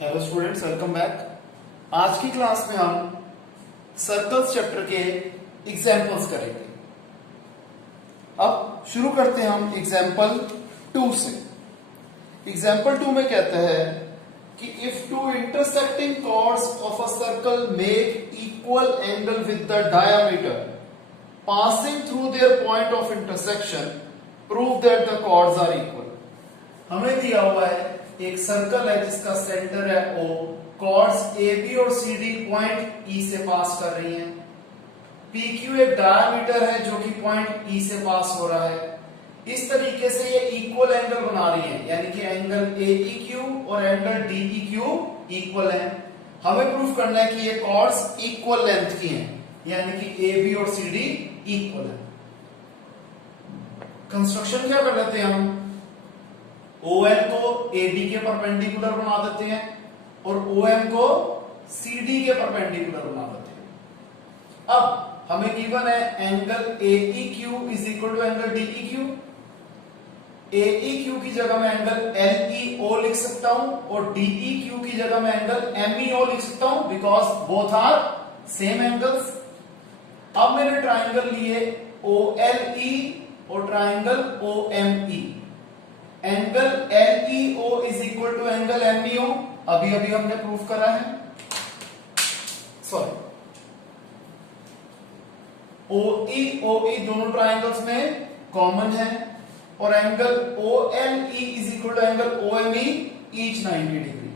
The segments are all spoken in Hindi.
Hello students, welcome back. आज की क्लास में हम सर्कल्स चैप्टर के एग्जांपल्स करेंगे। अब शुरू करते हैं हम एग्जांपल 2 से। एग्जांपल 2 में कहता है कि if two intersecting chords of a circle make equal angle with the diameter passing through their point of intersection, prove that the chords are equal. हमें दिया हुआ है एक सर्कल है जिसका सेंटर है O, कॉर्ड्स ए बी और सी डी पॉइंट E से पास कर रही हैं। PQ एक डायमीटर है जो कि पॉइंट E से पास हो रहा है। इस तरीके से ये इक्वल एंगल बना रही है, यानी कि एंगल AEQ और एंगल DEQ इक्वल है। हमें प्रूफ करना है कि ये कॉर्ड्स इक्वल लेंथ की हैं, यानी कि AB और CD इक्वल है। कंस्ट्रक्शन क्या कर लेते हैं हम, OL को AD के परपेंडिकुलर बना देते हैं और OM को CD के परपेंडिकुलर बना देते हैं। अब हमें गिवन है angle AEQ is equal to angle DEQ। AEQ की जगह मैं एंगल LEO लिख सकता हूं और DEQ की जगह मैं एंगल MEO लिख सकता हूं, because both are same angles. अब मैंने ट्राइंगल लिए OLE और triangle OME। Angle LEO is equal to angle MEO अभी अभी हमने प्रूफ करा है। सॉरी, OE दोनों ट्राइंगल्स में कॉमन है और angle OLE is equal to angle OME each 90 degree.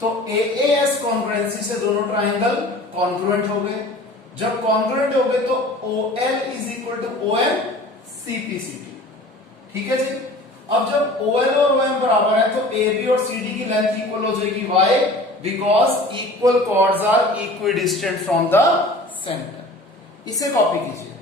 तो AAS कॉन्ग्रुएंसी से दोनों ट्राइंगल कॉन्ग्रुएंट हो गए। जब कॉन्ग्रुएंट हो गए तो OL is equal to OM CPCT। ठीक है जी। अब जब OL और OM बराबर है तो AB और CD की लेंथ इक्वल हो जाएगी। Why? Because equal chords are equidistant from the center। इसे कॉपी कीजिए।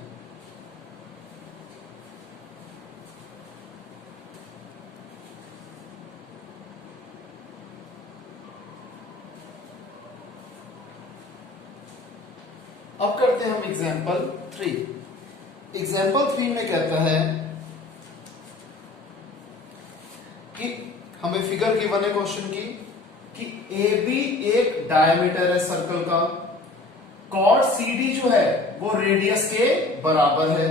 अब करते हैं हम एग्जांपल 3। एग्जांपल 3 में कहता है कि हमें फिगर गिवन है क्वेश्चन की कि AB एक डायमीटर है सर्कल का, कॉर्ड CD जो है वो रेडियस के बराबर है।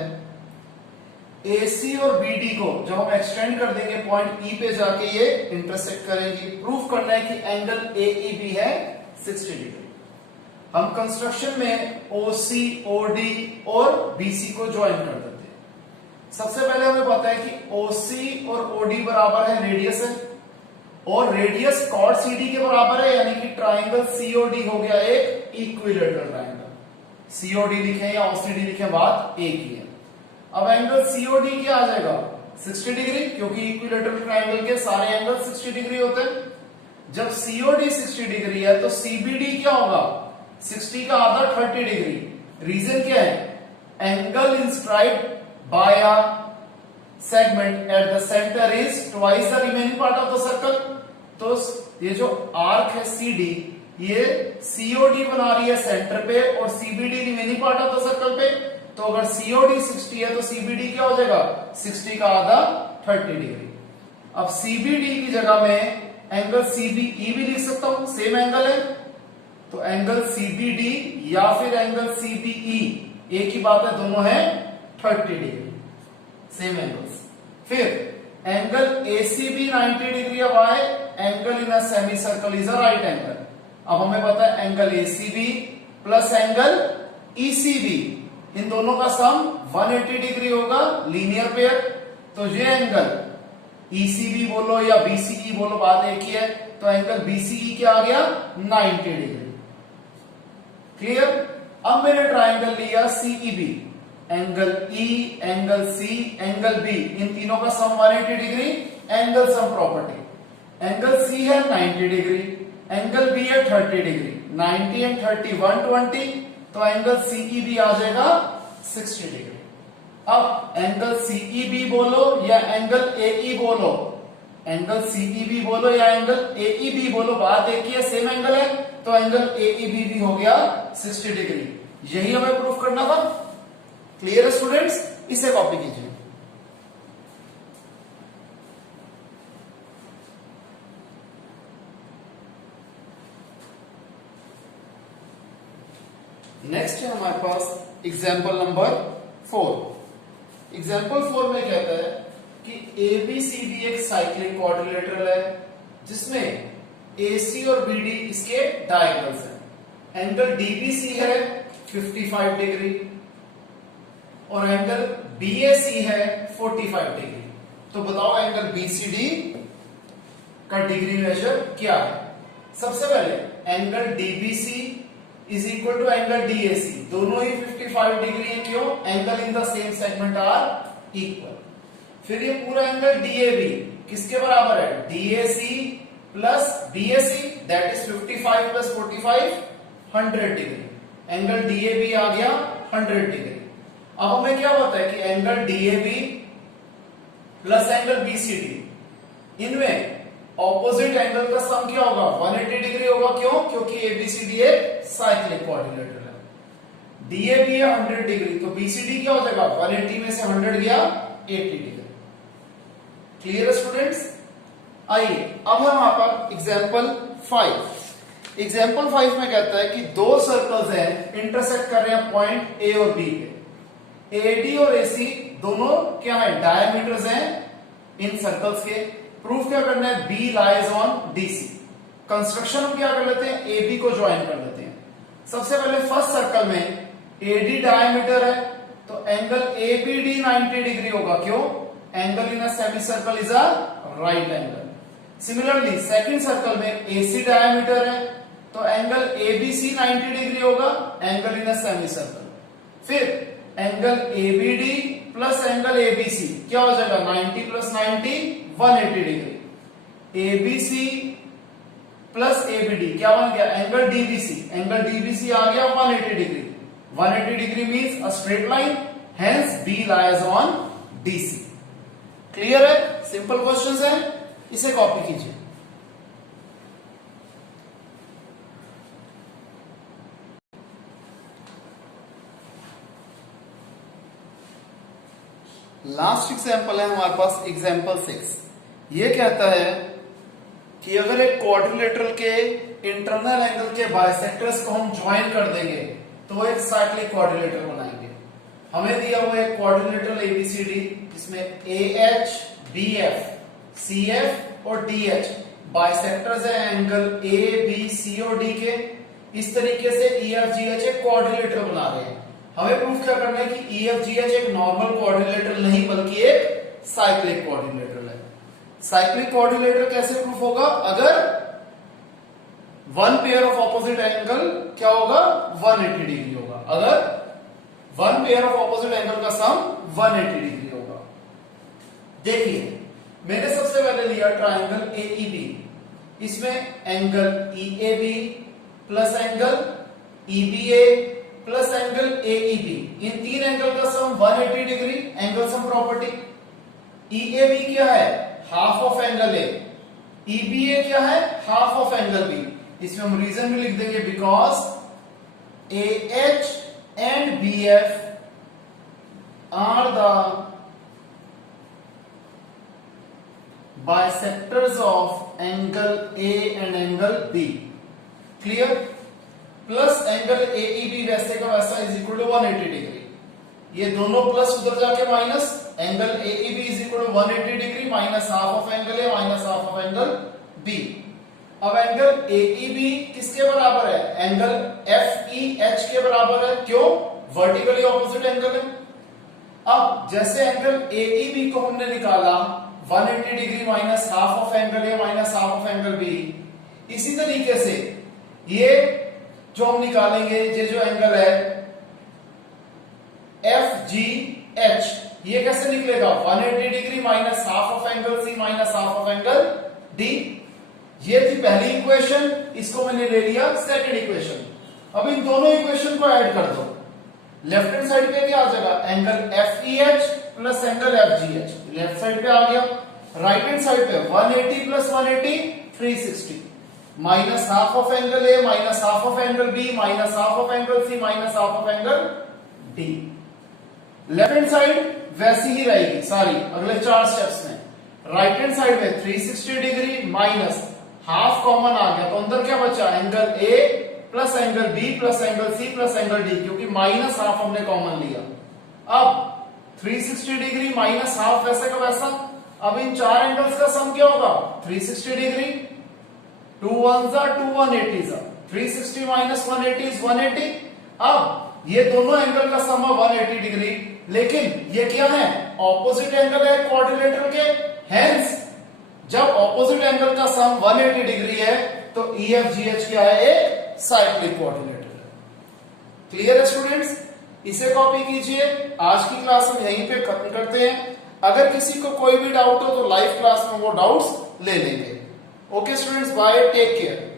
AC और BD को जब हम एक्सटेंड कर देंगे पॉइंट E पे जाके ये इंटरसेक्ट करेंगी। प्रूफ करना है कि एंगल AEB है 60 डिग्री। हम कंस्ट्रक्शन में OC, OD और BC को ज्वाइन कर देते हैं। सबसे पहले हमें पता है कि OC और OD बराबर है रेडियस है और रेडियस कॉर्ड CD के बराबर है, यानी कि ट्राइंगल COD हो गया एक इक्विलेटरल ट्राइंगल। COD लिखे या OCD लिखे, बात एक ही है। अब एंगल COD क्या आ जाएगा 60 डिग्री, क्योंकि इक्विलेटरल ट्राइंगल के सारे एंगल 60 डिग्री होते हैं। जब COD 60 डिग्री है तो CBD क्या होगा 60 का आधा 30 डिग्री। रीजन क्या है, angle inscribed by a segment at the center is twice the remaining part of the circle। तो ये जो आर्क है CD ये COD बना रही है सेंटर पे और CBD remaining part of the circle पे। तो अगर COD 60 है तो CBD क्या हो जाएगा 60 का आधा 30 डिग्री। अब CBD की जगह में एंगल CBE भी लिख सकता हूं, सेम एंगल है। तो एंगल CBD या फिर एंगल CBE एक ही बात है, दोनों है 30 डिग्री, सेम एंगल्स। फिर एंगल ACB 90 डिग्री। अब आए angle in a semi circle is a right angle. अब हमें पता है angle ACB plus angle ECB, इन दोनों का सम 180 डिग्री होगा, लीनियर पेयर। तो ये एंगल ECB बोलो या BCE बोलो, बात एक ही है। तो एंगल BCE क्या आ गया 90 डिग्री। क्लियर। अब मैंने ट्राइंगल लिया CEB, angle E, angle C, angle B, इन तीनों का sum 180 degree. Angle sum property, angle C है 90 डिग्री, एंगल B है 30 डिग्री। 90 एंड 30 120, तो एंगल CEB आ जाएगा 60 डिग्री। अब एंगल CEB बोलो या एंगल AE बोलो, एंगल CEB बोलो या एंगल AEB बोलो, बात एक ही है, सेम एंगल है। तो एंगल AEB भी हो गया 60 डिग्री। यही हमें प्रूफ करना था। क्लियर है स्टूडेंट्स, इसे कॉपी कीजिए। नेक्स्ट है हमारे पास एग्जाम्पल नंबर 4। एग्जाम्पल 4 में कहता है कि ABCD एक साइक्लिक क्वाड्रिलेटरल है जिसमें AC और BD इसके डायगोनल्स हैं। एंगल DBC है 55 डिग्री और एंगल BAC है 45 डिग्री। तो बताओ एंगल BCD का डिग्री मेजर क्या है। सबसे पहले angle DBC is equal to angle DAC, दोनों ही 55 डिग्री है। क्यों? Angle in the same segment are equal. फिर ये पूरा एंगल DAB किसके बराबर है? DAC plus BAC, that is 55 plus 45 100 degree. Angle DAB आ गया 100 डिग्री। अब हमें क्या पता है कि angle DAB plus angle BCD, इनमें ऑपोजिट एंगल का सम क्या होगा? 180 डिग्री होगा। क्यों? क्योंकि ABCD एक साइक्लिक क्वाड्रिलेटरल है। DAB है 100 डिग्री, तो BCD क्या हो जाएगा? 180 में से 100 गया 80 डिग्री। क्लियर है स्टूडेंट्स? आइए अब हम यहाँ पर एग्जाम्पल 5। एग्जाम्पल 5 में कहता है कि दो सर्कल्स हैं, इंटरसेक्ट कर रहे हैं पॉइंट A और B पे। AD और AC दोनों क्या है? डायमीटर्स हैं इन सर्कल्स के। प्रूफ क्या करना है? B lies on DC। Construction हम क्या कर लेते हैं? AB को ज्वाइन कर लेते हैं। सबसे पहले फर्स्ट सर्कल में AD डायमीटर है तो एंगल ABD 90 डिग्री होगा। क्यों? Angle in a semi circle is a right angle. Similarly second circle में AC डायमीटर है तो एंगल ABC 90 डिग्री होगा, angle in a semi circle. फिर angle ABD plus angle ABC क्या हो जाएगा? 90 plus 90 180 degree. ABC plus ABD क्या बन गया? Angle DBC। एंगल DBC आ गया 180 degree. 180 degree means a straight line, hence B lies on DC। Clear है? सिंपल क्वेश्चंस है, इसे कॉपी कीजिए। लास्ट एग्जाम्पल है हमारे पास एग्जाम्पल 6। ये कहता है कि अगर एक क्वाड्रिलेटरल के इंटरनल एंगल के बाइसेक्टर्स को हम ज्वाइन कर देंगे तो वो एक साइक्लिक क्वाड्रिलेटरल बनाएंगे। हमें दिया हुआ है क्वाड्रिलेटरल ABCD जिसमें AH, BF, CF और DH बाइसेक्टर्स है एंगल A, B, C और D के। इस तरीके से EFGH एक क्वाड्रिलेटरल बना रहे हैं। हमें प्रूफ क्या करना है कि EFGH एक नॉर्मल क्वाड्रिलेटरल नहीं बल्कि एक साइक्लिक क्वाड्रिलेटरल है। साइक्लिक क्वाड्रिलेटरल कैसे प्रूफ होगा? अगर one pair of opposite angle क्या होगा? 180 डिग्री होगा। अगर one pair of opposite angle का सम 180 डिग्री होगा। देखिए मैंने सबसे पहले लिया ट्राइंगल AEB, इसमें angle EAB plus angle EBA plus angle AEB, इन तीन एंगल का sum 180 degree. Angle sum property. EAB क्या है? Half of angle A। EBA क्या है? Half of angle B। इसमें हम रीजन भी लिख देंगे because AH and BF are the bisectors of angle A and angle B। Clear? Plus angle AEB वैसे का वैसा इज इक्वल टू 180 डिग्री। ये दोनों प्लस उधर जाके minus, angle AEB is equal to 180 degree minus half of angle A minus half of angle B। अब एंगल AEB किसके बराबर है? एंगल FEH के बराबर है। क्यों? वर्टिकली ऑपोजिट एंगल है। अब जैसे एंगल AEB को हमने निकाला 180 degree minus half of angle A minus half of angle B, इसी तरीके से ये जो हम निकालेंगे ये जो एंगल है FGH, ये कैसे निकलेगा? 180 degree minus half of angle C minus half of angle D। ये थी पहली इक्वेशन, इसको मैंने ले लिया सेकंड इक्वेशन। अब इन दोनों इक्वेशन को ऐड कर दो। लेफ्ट हैंड साइड पे क्या आ जाएगा? Angle FEH plus angle FGH left side पे आ गया। राइट हैंड साइड पे 180 plus 180 360 minus half of angle A minus half of angle B minus half of angle C minus half of angle D। Left hand side वैसी ही रहेगी सारी अगले चार स्टेप्स में। राइट हैंड साइड में 360 डिग्री माइनस हाफ कॉमन आ गया तो अंदर क्या बचा? Angle A plus angle B plus angle C plus angle D, क्योंकि माइनस हाफ हमने कॉमन लिया। अब 360 डिग्री माइनस हाफ वैसे का वैसा। अब इन चार एंगल्स का सम क्या होगा? 360 डिग्री। 2 1 2 180 360 minus 180 is 180। अब ये दोनों एंगल का सम है 180 डिग्री, लेकिन ये क्या है? ऑपोजिट एंगल है क्वाड्रिलेटरल के। हेंस जब ऑपोजिट एंगल का सम 180 डिग्री है तो EFGH क्या है? एक साइक्लिक क्वाड्रिलेटरल है। क्लियर है स्टूडेंट्स? इसे कॉपी कीजिए। आज की क्लास हम यहीं पे खत्म करते हैं। अगर किसी को कोई भी डाउट हो तो लाइव क्लास में वो डाउट्स ले लेंगे। Okay students, bye, take care.